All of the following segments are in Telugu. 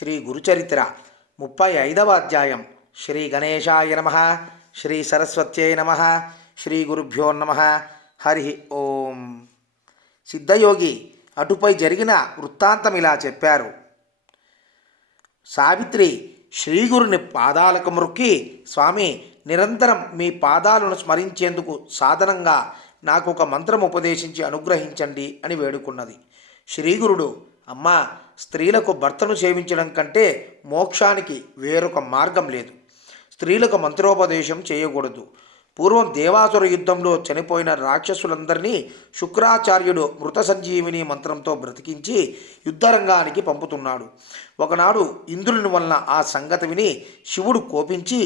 శ్రీ గురుచరిత్ర 35వ అధ్యాయం. శ్రీ గణేశాయ నమ. శ్రీ సరస్వత్యై నమ. శ్రీ గురుభ్యో నమ. హరి ఓం. సిద్ధయోగి అటుపై జరిగిన వృత్తాంతం ఇలా చెప్పారు. సావిత్రి శ్రీగురుని పాదాలకు మొక్కి, స్వామి, నిరంతరం మీ పాదాలను స్మరించేందుకు సాధనంగా నాకు ఒక మంత్రం ఉపదేశించి అనుగ్రహించండి అని వేడుకున్నది. శ్రీగురుడు, అమ్మా, స్త్రీలకు భర్తను సేవించడం కంటే మోక్షానికి వేరొక మార్గం లేదు. స్త్రీలకు మంత్రోపదేశం చేయకూడదు. పూర్వం దేవాసుర యుద్ధంలో చనిపోయిన రాక్షసులందరినీ శుక్రాచార్యుడు మృత సంజీవిని మంత్రంతో బ్రతికించి యుద్ధరంగానికి పంపుతున్నాడు. ఒకనాడు ఇంద్రుని వలన ఆ సంగతి విని శివుడు కోపించి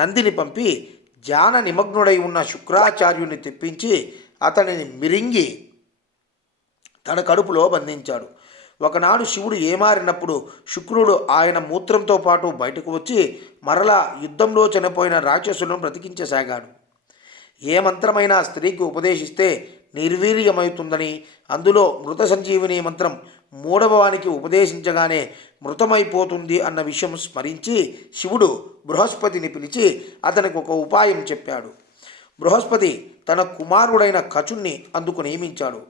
నందిని పంపి ధ్యాన నిమగ్నుడై ఉన్న శుక్రాచార్యుని తెప్పించి అతనిని మిరింగి తన కడుపులో బంధించాడు. ఒకనాడు శివుడు ఏమారినప్పుడు శుక్రుడు ఆయన మూత్రంతో పాటు బయటకు వచ్చి మరలా యుద్ధంలో చనిపోయిన రాక్షసులను బ్రతికించసాగాడు. ఏ మంత్రమైనా స్త్రీకి ఉపదేశిస్తే నిర్వీర్యమవుతుందని, అందులో మృత సంజీవిని మంత్రం మూడవ వానికి ఉపదేశించగానే మృతమైపోతుంది అన్న విషయం స్మరించి శివుడు బృహస్పతిని పిలిచి అతనికి ఒక ఉపాయం చెప్పాడు. బృహస్పతి తన కుమారుడైన కచుణ్ణి అందుకు నియమించాడు.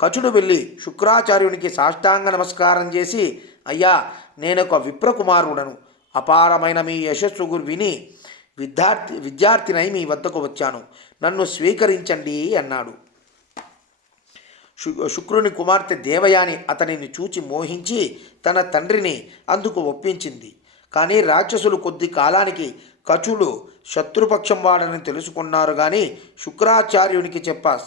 కచుడు వెళ్ళి శుక్రాచార్యునికి సాష్టాంగ నమస్కారం చేసి, అయ్యా, నేనొక విప్రకుమారుడను. అపారమైన మీ యశస్సు విని విద్యార్థినై మీ వద్దకు వచ్చాను. నన్ను స్వీకరించండి అన్నాడు. శుక్రుని కుమార్తె దేవయాని అతనిని చూచి మోహించి తన తండ్రిని అందుకు ఒప్పించింది. కానీ రాక్షసులు కొద్ది కాలానికి కచుడు శత్రుపక్షం వాడని తెలుసుకున్నారు. కానీ శుక్రాచార్యునికి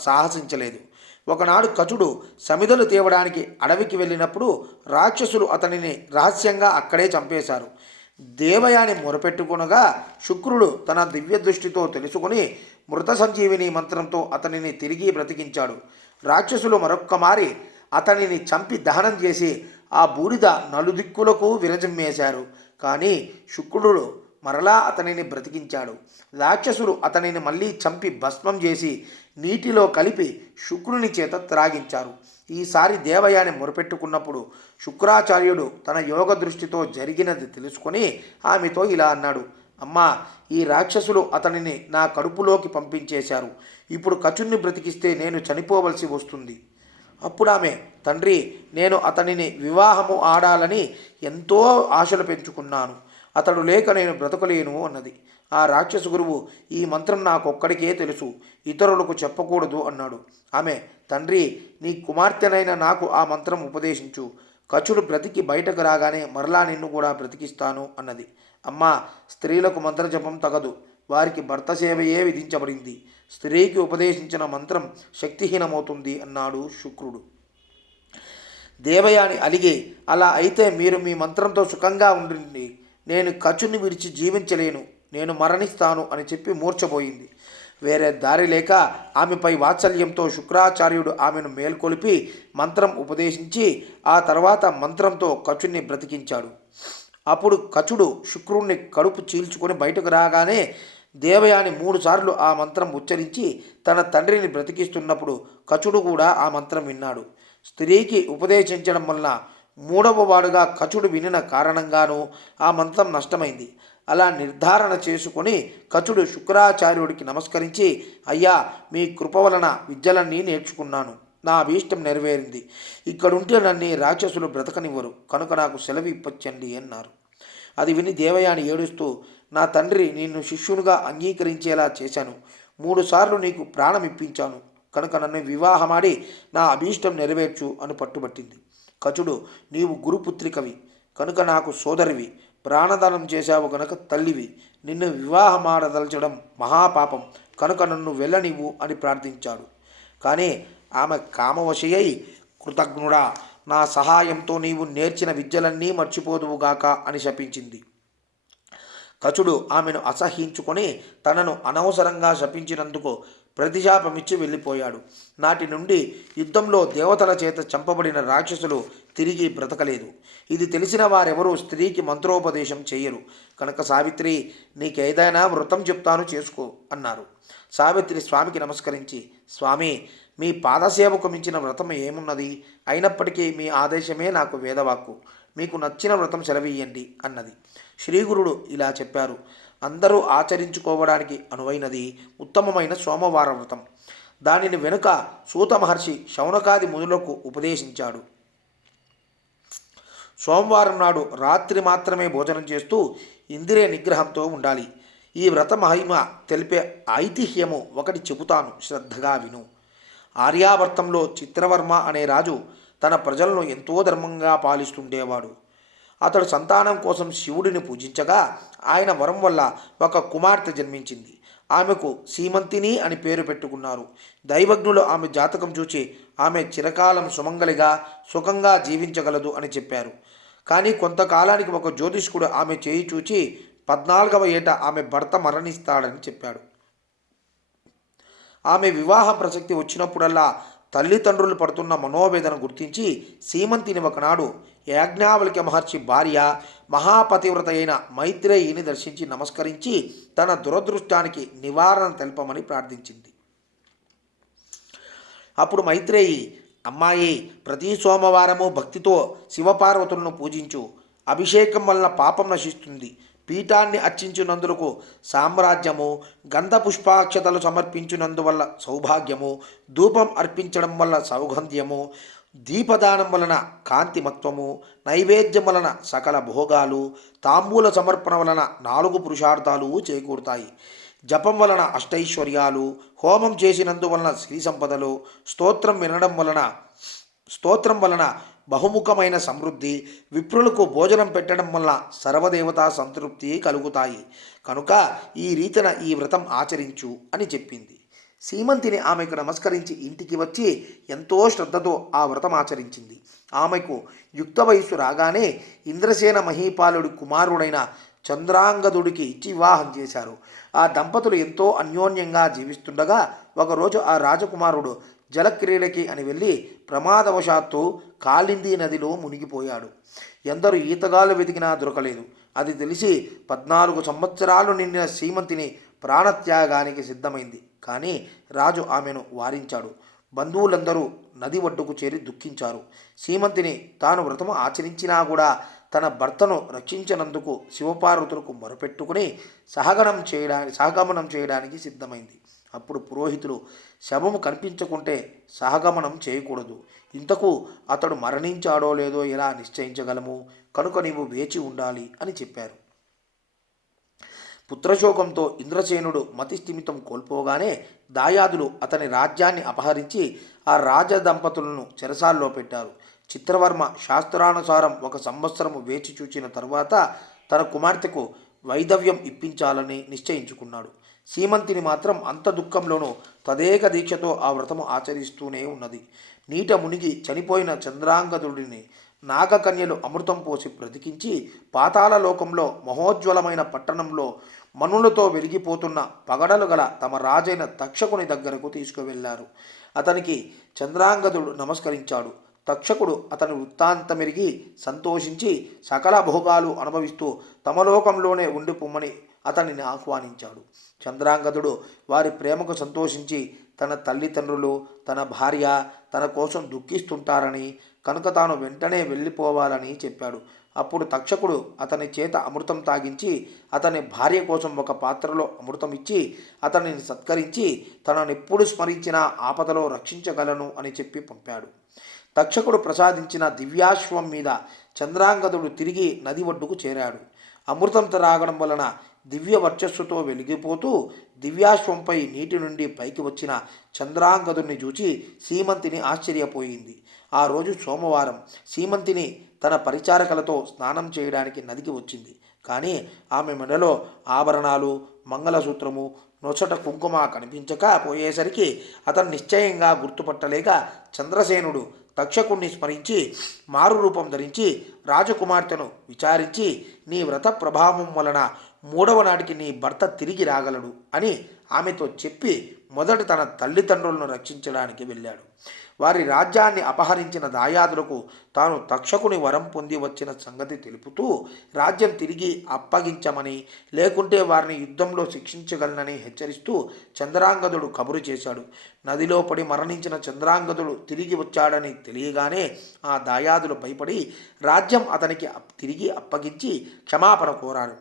సాహసించలేదు. ఒకనాడు కచుడు సమిధలు తేవడానికి అడవికి వెళ్ళినప్పుడు రాక్షసులు అతనిని రహస్యంగా అక్కడే చంపేశారు. దేవయాని మొరపెట్టుకునగా శుక్రుడు తన దివ్య దృష్టితో తెలుసుకుని మృత సంజీవిని మంత్రంతో అతనిని తిరిగి బ్రతికించాడు. రాక్షసులు మరొక్క మారి అతనిని చంపి దహనం చేసి ఆ బూడిద నలుదిక్కులకు విరజిమ్మేశారు. కానీ శుక్రుడు మరలా అతనిని బ్రతికించాడు. రాక్షసులు అతనిని మళ్ళీ చంపి భస్మం చేసి నీటిలో కలిపి శుక్రుని చేత త్రాగించారు. ఈసారి దేవయాని మొరపెట్టుకున్నప్పుడు శుక్రాచార్యుడు తన యోగ దృష్టితో జరిగినది తెలుసుకొని ఆమెతో ఇలా అన్నాడు. అమ్మా, ఈ రాక్షసులు అతనిని నా కడుపులోకి పంపించేశారు. ఇప్పుడు కచుణ్ణి బ్రతికిస్తే నేను చనిపోవలసి వస్తుంది. అప్పుడు ఆమె, తండ్రి, నేను అతనిని వివాహము ఆడాలని ఎంతో ఆశలు పెంచుకున్నాను. అతడు లేక నేను బ్రతకలేను అన్నది. ఆ రాక్షస గురువు, ఈ మంత్రం నాకొక్కడికే తెలుసు, ఇతరులకు చెప్పకూడదు అన్నాడు. ఆమె, తండ్రి, నీ కుమార్తెనైన నాకు ఆ మంత్రం ఉపదేశించు. కచుడు బ్రతికి బయటకు రాగానే మరలా నిన్ను కూడా బ్రతికిస్తాను అన్నది. అమ్మా, స్త్రీలకు మంత్రజపం తగదు. వారికి భర్త సేవయే విధించబడింది. స్త్రీకి ఉపదేశించిన మంత్రం శక్తిహీనమవుతుంది అన్నాడు శుక్రుడు. దేవయాని అలిగి, అలా అయితే మీరు మీ మంత్రంతో సుఖంగా ఉండండి. నేను కచుని విడిచి జీవించలేను, నేను మరణిస్తాను అని చెప్పి మూర్ఛపోయింది. వేరే దారి లేక ఆమెపై వాత్సల్యంతో శుక్రాచార్యుడు ఆమెను మేల్కొలిపి మంత్రం ఉపదేశించి ఆ తర్వాత మంత్రంతో కచుని బ్రతికించాడు. అప్పుడు కచుడు శుక్రుణ్ణి కడుపు చీల్చుకొని బయటకు రాగానే దేవయాని 3 సార్లు ఆ మంత్రం ఉచ్చరించి తన తండ్రిని బ్రతికిస్తున్నప్పుడు కచుడు కూడా ఆ మంత్రం విన్నాడు. స్త్రీకి ఉపదేశించడం వల్ల 3వ వాడుగా కచుడు వినిన కారణంగానూ ఆ మంత్రం నష్టమైంది. అలా నిర్ధారణ చేసుకొని కచుడు శుక్రాచార్యుడికి నమస్కరించి, అయ్యా, మీ కృప వలన విద్యలన్నీ నేర్చుకున్నాను. నా అభీష్టం నెరవేరింది. ఇక్కడుంటే నన్ను రాక్షసులు బ్రతకనివ్వరు, కనుక నాకు సెలవు ఇప్పచ్చండి అన్నారు. అది విని దేవయాని ఏడుస్తూ, నా తండ్రి, నిన్ను శిష్యునిగా అంగీకరించేలా చేశాను. 3 సార్లు నీకు ప్రాణం ఇప్పించాను, కనుక నన్ను వివాహమాడి నా అభీష్టం నెరవేర్చు అని పట్టుబట్టింది. కచుడు, నీవు గురుపుత్రికవి కనుక నాకు సోదరివి, ప్రాణదానం చేశావు కనుక తల్లివి. నిన్ను వివాహమాడదలచడం మహాపాపం, కనుక నన్ను వెళ్ళనివ్వు అని ప్రార్థించాడు. కానీ ఆమె కామవశయ్యై, కృతజ్ఞుడా, నా సహాయంతో నీవు నేర్చిన విద్యలన్నీ మర్చిపోదువుగాక అని శపించింది. కచుడు ఆమెను అసహ్యించుకొని తనను అనవసరంగా శపించినందుకు ప్రతిశాపమిచ్చి వెళ్ళిపోయాడు. నాటి నుండి యుద్ధంలో దేవతల చేత చంపబడిన రాక్షసులు తిరిగి బ్రతకలేదు. ఇది తెలిసిన వారెవరూ స్త్రీకి మంత్రోపదేశం చేయరు. కనుక సావిత్రి, నీకేదైనా వ్రతం చెప్తాను, చేసుకో అన్నారు. సావిత్రి స్వామికి నమస్కరించి, స్వామి, మీ పాదసేవకు మించిన వ్రతం ఏమున్నది? అయినప్పటికీ మీ ఆదేశమే నాకు వేదవాక్కు. మీకు నచ్చిన వ్రతం సెలవీయండి అన్నది. శ్రీగురుడు ఇలా చెప్పారు: అందరూ ఆచరించుకోవడానికి అనువైనది ఉత్తమమైన సోమవార వ్రతం. దానిని వెనుక సూత మహర్షి శౌనకాది మునులకు ఉపదేశించాడు. సోమవారం నాడు రాత్రి మాత్రమే భోజనం చేస్తూ ఇంద్రియ నిగ్రహంతో ఉండాలి. ఈ వ్రత మహిమ తెలిపే ఐతిహ్యము ఒకటి చెబుతాను, శ్రద్ధగా విను. ఆర్యావర్తంలో చిత్రవర్మ అనే రాజు తన ప్రజలను ఎంతో ధర్మంగా పాలిస్తుండేవాడు. అతడు సంతానం కోసం శివుడిని పూజించగా ఆయన వరం వల్ల ఒక కుమార్తె జన్మించింది. ఆమెకు సీమంతిని అని పేరు పెట్టుకున్నారు. దైవజ్ఞులు ఆమె జాతకం చూచి ఆమె చిరకాలం సుమంగలిగా సుఖంగా జీవించగలదు అని చెప్పారు. కానీ కొంతకాలానికి ఒక జ్యోతిష్కుడు ఆమె చేయి చూచి 14వ ఏట ఆమె భర్త మరణిస్తాడని చెప్పాడు. ఆమె వివాహం ప్రసక్తి వచ్చినప్పుడల్లా తల్లిదండ్రులు పడుతున్న మనోవేదన గుర్తించి సీమంతిని ఒకనాడు యాజ్ఞావల్క్య మహర్షి భార్య మహాపతివ్రత అయిన మైత్రేయిని దర్శించి నమస్కరించి తన దురదృష్టానికి నివారణ తెలపమని ప్రార్థించింది. అప్పుడు మైత్రేయి, అమ్మాయి, ప్రతి సోమవారము భక్తితో శివపార్వతులను పూజించు. అభిషేకం వలన పాపం నశిస్తుంది. పీఠాన్ని అర్చించినందులకు సామ్రాజ్యము, గంధ పుష్పాక్షతలు సమర్పించినందువల్ల సౌభాగ్యము, ధూపం అర్పించడం వల్ల సౌగంధ్యము, దీపదానం వలన కాంతిమత్వము, నైవేద్యం వలన సకల భోగాలు, తాంబూల సమర్పణ వలన 4 పురుషార్థాలు చేకూరుతాయి. జపం వలన అష్టైశ్వర్యాలు, హోమం చేసినందువలన శ్రీ సంపదలు, స్తోత్రం వలన బహుముఖమైన సమృద్ధి, విప్రులకు భోజనం పెట్టడం వల్ల సర్వదేవతా సంతృప్తి కలుగుతాయి. కనుక ఈ రీతిన ఈ వ్రతం ఆచరించు అని చెప్పింది. సీమంతిని ఆమెకు నమస్కరించి ఇంటికి వచ్చి ఎంతో శ్రద్ధతో ఆ వ్రతం ఆచరించింది. ఆమెకు యుక్త వయస్సు రాగానే ఇంద్రసేన మహీపాలుడి కుమారుడైన చంద్రాంగదుడికి ఇచ్చి వివాహం చేశారు. ఆ దంపతులు ఎంతో అన్యోన్యంగా జీవిస్తుండగా ఒకరోజు ఆ రాజకుమారుడు జలక్రీడకి అని వెళ్ళి ప్రమాదవశాత్తు కాళింది నదిలో మునిగిపోయాడు. ఎందరు ఈతగాళ్ళు వెతికినా దొరకలేదు. అది తెలిసి 14 సంవత్సరాలు నిండిన సీమంతిని ప్రాణత్యాగానికి సిద్ధమైంది. కానీ రాజు ఆమెను వారించాడు. బంధువులందరూ నది ఒడ్డుకు చేరి దుఃఖించారు. సీమంతిని తాను వ్రతము ఆచరించినా కూడా తన భర్తను రక్షించినందుకు శివపార్వతులకు మొరపెట్టుకుని సహగమనం చేయడానికి సిద్ధమైంది. అప్పుడు పురోహితులు, శవము కనిపించకుంటే సహగమనం చేయకూడదు. ఇంతకు అతడు మరణించాడో లేదో ఎలా నిశ్చయించగలము? కనుక నీవు వేచి ఉండాలి అని చెప్పారు. పుత్రశోకంతో ఇంద్రసేనుడు మతిస్థిమితం కోల్పోగానే దాయాదులు అతని రాజ్యాన్ని అపహరించి ఆ రాజదంపతులను చెరసాల్లో పెట్టారు. చిత్రవర్మ శాస్త్రానుసారం 1 సంవత్సరము వేచి చూచిన తరువాత తన కుమార్తెకు వైధవ్యం ఇప్పించాలని నిశ్చయించుకున్నాడు. సీమంతిని మాత్రం అంత దుఃఖంలోనూ తదేక దీక్షతో ఆ వ్రతము ఆచరిస్తూనే ఉన్నది. నీట మునిగి చనిపోయిన చంద్రాంగదుడిని నాగకన్యలు అమృతం పోసి బ్రతికించి పాతాళ లోకంలో మహోజ్వలమైన పట్టణంలో మనులతో వెలిగిపోతున్న పగడలు గల తమ రాజైన తక్షకుని దగ్గరకు తీసుకువెళ్లారు. అతనికి చంద్రాంగదుడు నమస్కరించాడు. తక్షకుడు అతని వృత్తాంతమెరిగి సంతోషించి సకల భోగాలు అనుభవిస్తూ తమ లోకంలోనే ఉండిపోమ్మని అతనిని ఆహ్వానించాడు. చంద్రాంగదుడు వారి ప్రేమకు సంతోషించి తన తల్లిదండ్రులు, తన భార్య తన కోసం దుఃఖిస్తుంటారని, కనుక తాను వెంటనే వెళ్ళిపోవాలని చెప్పాడు. అప్పుడు తక్షకుడు అతని చేత అమృతం తాగించి అతని భార్య కోసం ఒక పాత్రలో అమృతం ఇచ్చి అతనిని సత్కరించి తననెప్పుడు స్మరించినా ఆపదలో రక్షించగలను అని చెప్పి పంపాడు. తక్షకుడు ప్రసాదించిన దివ్యాశ్వం మీద చంద్రాంగదుడు తిరిగి నది ఒడ్డుకు చేరాడు. అమృతం త్రాగడం వలన దివ్య వర్చస్సుతో వెలిగిపోతూ దివ్యాశ్వంపై నీటి నుండి పైకి వచ్చిన చంద్రాంగదుడిని చూచి సీమంతిని ఆశ్చర్యపోయింది. ఆ రోజు సోమవారం. సీమంతిని తన పరిచారకులతో స్నానం చేయడానికి నదికి వచ్చింది. కానీ ఆమె మెడలో ఆభరణాలు, మంగళసూత్రము, నొసట కుంకుమ కనిపించక పోయేసరికి అతను నిశ్చయంగా గుర్తుపట్టలేక చంద్రసేనుడు తక్షకుణ్ణి స్మరించి మారు రూపం ధరించి రాజకుమార్తెను విచారించి, నీ వ్రత ప్రభావం వలన మూడవ నాటికి నీ భర్త తిరిగి రాగలడు అని ఆమెతో చెప్పి మొదట తన తల్లిదండ్రులను రక్షించడానికి వెళ్ళాడు. వారి రాజ్యాన్ని అపహరించిన దాయాదులకు తాను తక్షకుని వరం పొంది వచ్చిన సంగతి తెలుపుతూ రాజ్యం తిరిగి అప్పగించమని, లేకుంటే వారిని యుద్ధంలో శిక్షించగలనని హెచ్చరిస్తూ చంద్రాంగదుడు కబురు చేశాడు. నదిలో పడి మరణించిన చంద్రాంగదుడు తిరిగి వచ్చాడని తెలియగానే ఆ దాయాదులు భయపడి రాజ్యం అతనికి తిరిగి అప్పగించి క్షమాపణ కోరారు.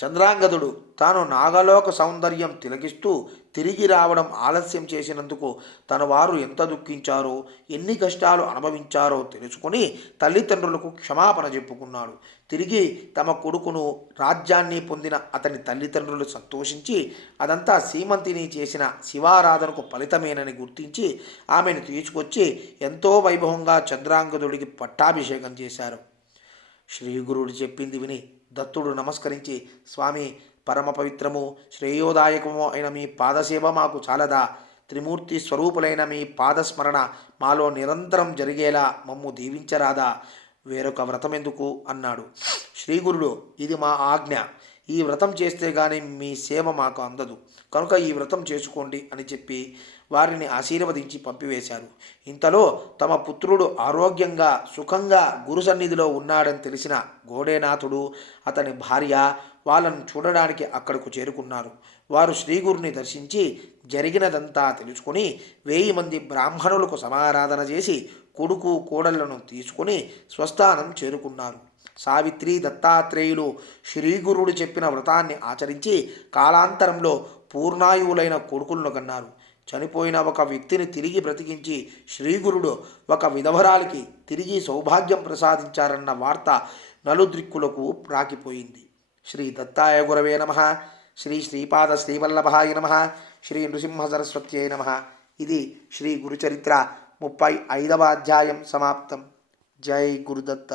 చంద్రాంగదుడు తాను నాగలోక సౌందర్యం తిలకిస్తూ తిరిగి రావడం ఆలస్యం చేసినందుకు తన వారు ఎంత దుఃఖించారో, ఎన్ని కష్టాలు అనుభవించారో తెలుసుకుని తల్లిదండ్రులకు క్షమాపణ చెప్పుకున్నాడు. తిరిగి తమ కొడుకును రాజ్యాన్ని పొందిన అతని తల్లిదండ్రులు సంతోషించి అదంతా సీమంతిని చేసిన శివారాధనకు ఫలితమేనని గుర్తించి ఆమెను తీసుకొచ్చి ఎంతో వైభవంగా చంద్రాంగదుడికి పట్టాభిషేకం చేశారు. శ్రీగురుడు చెప్పింది విని దత్తుడు నమస్కరించి, స్వామి, పరమ పవిత్రము శ్రేయోదాయకము అయిన మీ పాదసేవ మాకు చాలదా? త్రిమూర్తి స్వరూపులైన మీ పాదస్మరణ మాలో నిరంతరం జరిగేలా మమ్ము దీవించరాదా? వేరొక వ్రతం ఎందుకు అన్నాడు. శ్రీగురుడు, ఇది మా ఆజ్ఞ. ఈ వ్రతం చేస్తే గాని మీ సేవ మాకు అందదు, కనుక ఈ వ్రతం చేసుకోండి అని చెప్పి వారిని ఆశీర్వదించి పంపివేశారు. ఇంతలో తమ పుత్రుడు ఆరోగ్యంగా సుఖంగా గురు సన్నిధిలో ఉన్నాడని తెలిసిన గోడేనాథుడు, అతని భార్య వాళ్ళను చూడడానికి అక్కడకు చేరుకున్నారు. వారు శ్రీగురుని దర్శించి జరిగినదంతా తెలుసుకుని 1000 మంది బ్రాహ్మణులకు సమారాధన చేసి కొడుకు కోడళ్లను తీసుకుని స్వస్థానం చేరుకున్నారు. సావిత్రి, దత్తాత్రేయులు శ్రీగురుడు చెప్పిన వ్రతాన్ని ఆచరించి కాలాంతరంలో పూర్ణాయువులైన కొడుకులను కన్నారు. చనిపోయిన ఒక వ్యక్తిని తిరిగి బ్రతికించి శ్రీగురుడు ఒక విధవరాలికి తిరిగి సౌభాగ్యం ప్రసాదించారన్న వార్త నలుద్రిక్కులకు ప్రాకిపోయింది. శ్రీ దత్తాయ గురవే నమః. శ్రీ శ్రీపాద శ్రీవల్లభాయ నమః. శ్రీ నృసింహ సరస్వత్యై నమః. ఇది శ్రీ గురుచరిత్ర 35వ అధ్యాయం సమాప్తం. జై గురుదత్త.